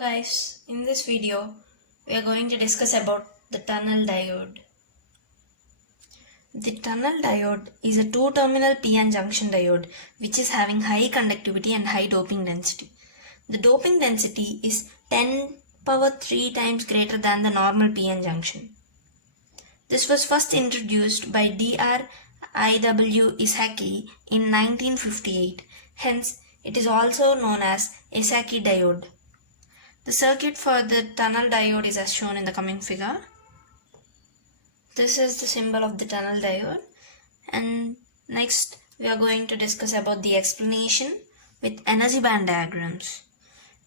Guys, in this video we are going to discuss about the tunnel diode. The tunnel diode is a two-terminal p-n junction diode which is having high conductivity and high doping density. The doping density is 10 power 3 times greater than the normal p-n junction. This was first introduced by Dr. I.W. Isaki in 1958. Hence, it is also known as Isaki diode. The circuit for the tunnel diode is as shown in the coming figure. This is the symbol of the tunnel diode, and next we are going to discuss about the explanation with energy band diagrams.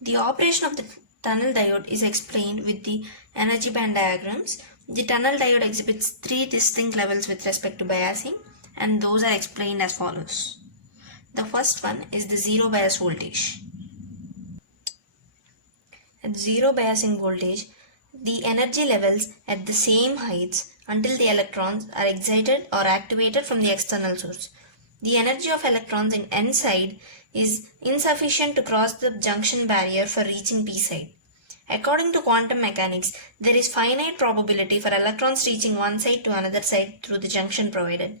The operation of the tunnel diode is explained with the energy band diagrams. The tunnel diode exhibits three distinct levels with respect to biasing, and those are explained as follows. The first one is the zero bias voltage. At zero biasing voltage, the energy levels at the same heights until the electrons are excited or activated from the external source. The energy of electrons in N side is insufficient to cross the junction barrier for reaching P side. According to quantum mechanics, there is finite probability for electrons reaching one side to another side through the junction provided.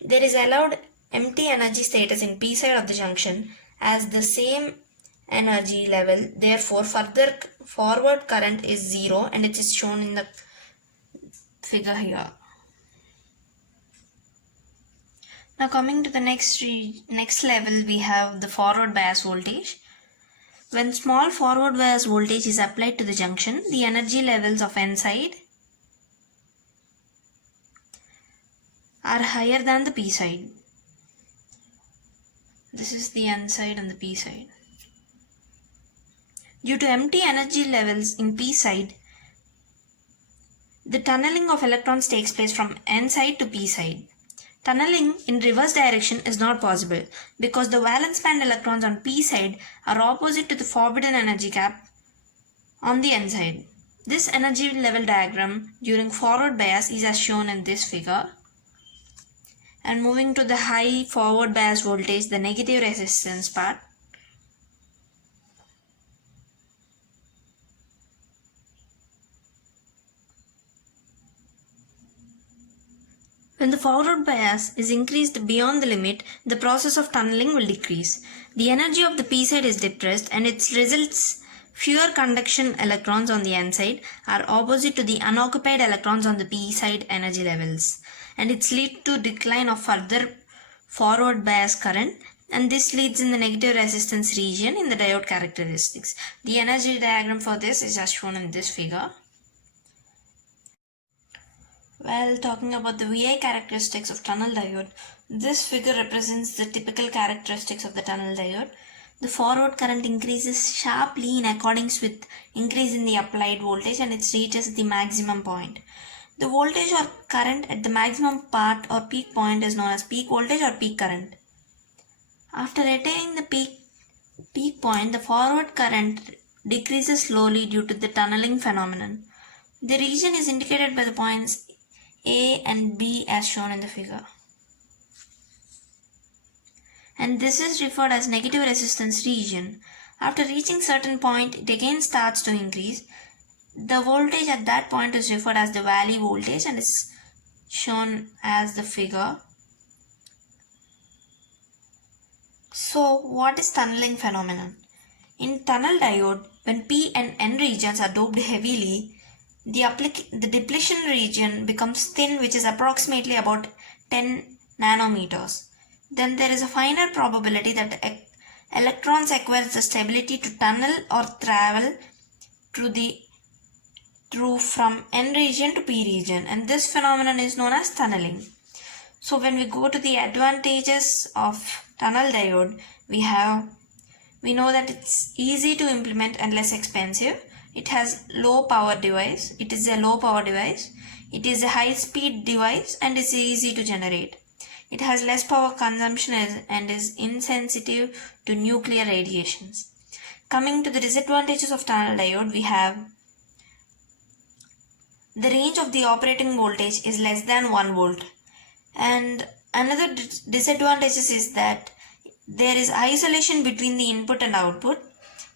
There is allowed empty energy status in P side of the junction as the same energy level, therefore further forward current is zero, and it is shown in the figure here. Now coming to the next level, we have the forward bias voltage. When small forward bias voltage is applied to the junction, the energy levels of N side are higher than the P side. This is the N side and the P side. Due to empty energy levels in P side, the tunneling of electrons takes place from N side to P side. Tunneling in reverse direction is not possible because the valence band electrons on P side are opposite to the forbidden energy gap on the N side. This energy level diagram during forward bias is as shown in this figure. And moving to the high forward bias voltage, the negative resistance part. When the forward bias is increased beyond the limit, the process of tunneling will decrease. The energy of the P side is depressed, and its results fewer conduction electrons on the N side are opposite to the unoccupied electrons on the P side energy levels, and it leads to decline of further forward bias current, and this leads in the negative resistance region in the diode characteristics. The energy diagram for this is as shown in this figure. While talking about the VI characteristics of tunnel diode, this figure represents the typical characteristics of the tunnel diode. The forward current increases sharply in accordance with increase in the applied voltage, and it reaches the maximum point. The voltage or current at the maximum part or peak point is known as peak voltage or peak current. After attaining the peak point, the forward current decreases slowly due to the tunneling phenomenon. The region is indicated by the points A and B as shown in the figure. And this is referred as negative resistance region. After reaching certain point, it again starts to increase. The voltage at that point is referred as the valley voltage and is shown as the figure. So what is tunneling phenomenon? In tunnel diode, when P and N regions are doped heavily, the depletion region becomes thin, which is approximately about 10 nanometers. Then there is a finer probability that electrons acquire the stability to tunnel or travel through from N region to P region, and this phenomenon is known as tunneling. So when we go to the advantages of tunnel diode, we know that it's easy to implement and less expensive. It has low power device. It is a low power device. It is a high speed device and is easy to generate. It has less power consumption and is insensitive to nuclear radiations. Coming to the disadvantages of tunnel diode, we have the range of the operating voltage is less than 1 volt. And another disadvantage is that there is isolation between the input and output.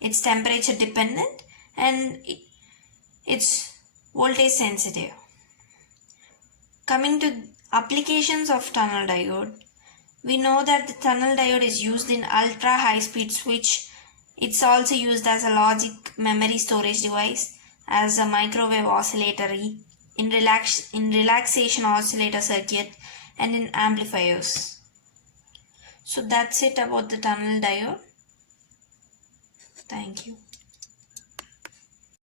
it's temperature dependent, and it's voltage sensitive. Coming to applications of tunnel diode, we know that the tunnel diode is used in ultra high speed switch. It's also used as a logic memory storage device, as a microwave oscillator, in relaxation oscillator circuit, and in amplifiers. So that's it about the tunnel diode. Thank you.